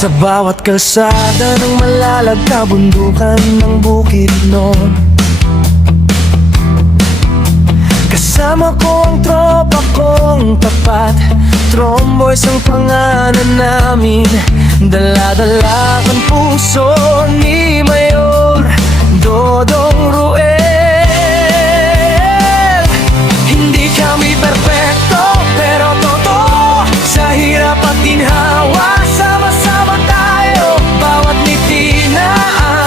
Sa bawat kalsada ng malalag kabundukan ng Bukidnon, kasama ko ang tropa kong tapat. Tromboys ang pangalan namin, dala-dala ang puso ni Mayor Dodong Ruel. Hindi kami perpekto pero totoo, sa hirap at ginhawa sama-sama tayo. Bawat ngiti na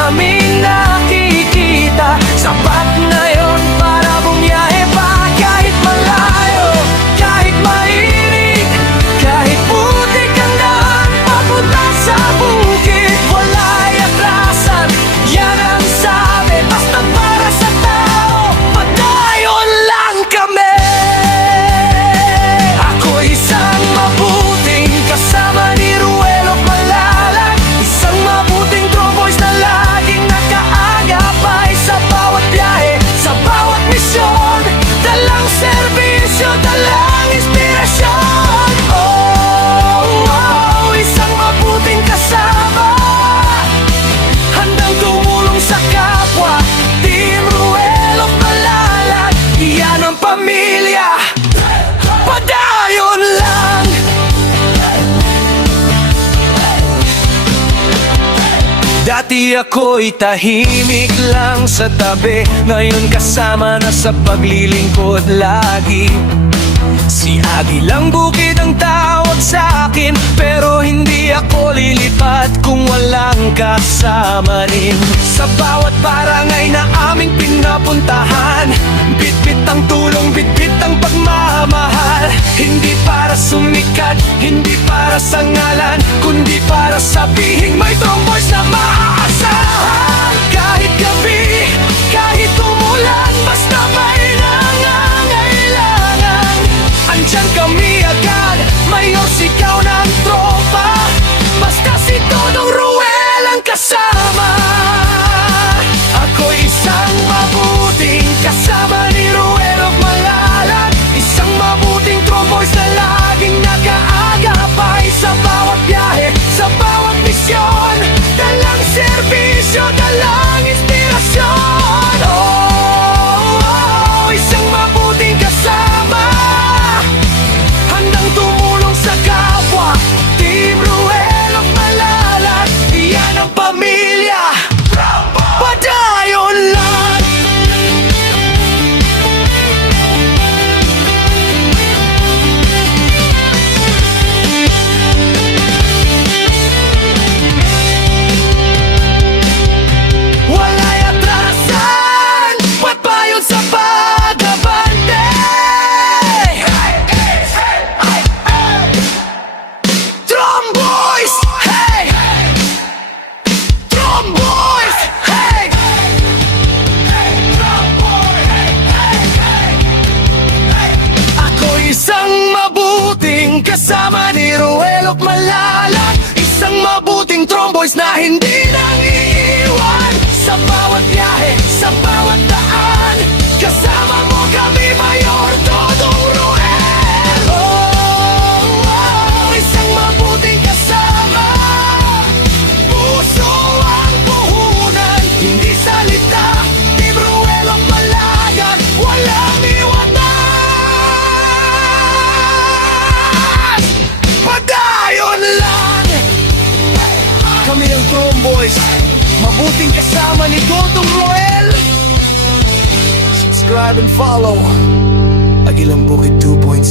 aming nakikita, sapat na yon para bumiyahe pa. Kahit malayo, kahit mainit, kahit putik ang daan papunta sa bukid, wala'y atrasan, yan ang sabi. Basta para sa tao, padayon lang kami. Ako'y isang mabuting kasama ni Ruel Malalag, isang mabuting tromboys na laging nakaagapay sa bawat biyahe, sa bawat misyon. Dalang serbisyo, dalang inspirasyon. Isang mabuting kasama, handang tumulong sa kapwa. Team Ruel Malalag, iyan ang pamilya. Padayon lang. Dati ako'y tahimik lang sa tabi, ngayon kasama na sa paglilingkod lagi. Si Agilang Bukid ang tawag sa akin, pero hindi ako lilipat kung walang kasama rin. Sa bawat barangay na aming pinapuntahan, bitbit ang tulong, bitbit ang pagmamahal. Hindi para sumikat, hindi para sa ngalan, kundi para sabihin may tromboys na maaasahan. Kahit gabi, kahit umulan, basta may nangangailangan, andyan kami agad. Mayor, sigaw ng tropa, basta si Dodong Ruel ang kasama. Ako'y isang mabuting kasama ni Ruel Malalag, isang mabuting tromboys na laging nakaagapay sa bawat biyahe, sa bawat misyon. Dalang serbisyo, dalang inspirasyon. Isang mabuting kasama, handang tumulong sa kapwa. Team Ruel Malalag, iyan ang pamilya. Padayon lang. Wala'y atrasan, ba't ba yun sa pag-abante? Tromboys, hey! Tromboys, hey! Ako'y isang mabuting kasama ni Ruel Malalag, isang mabuting tromboys na hindi nang iiwan. Sa bawat biyahe, sa bawat daan, kasama mo kami, Mayor Dodong Ruel. Isang mabuting kasama, puso ang puhunan, hindi salita. Team Ruel Malalag, walang iwanan. Padayon lang. Kami ang Tromboys, mabuting kasama ni Dodong Ruel. Subscribe and follow Agilang Bukid 2.0.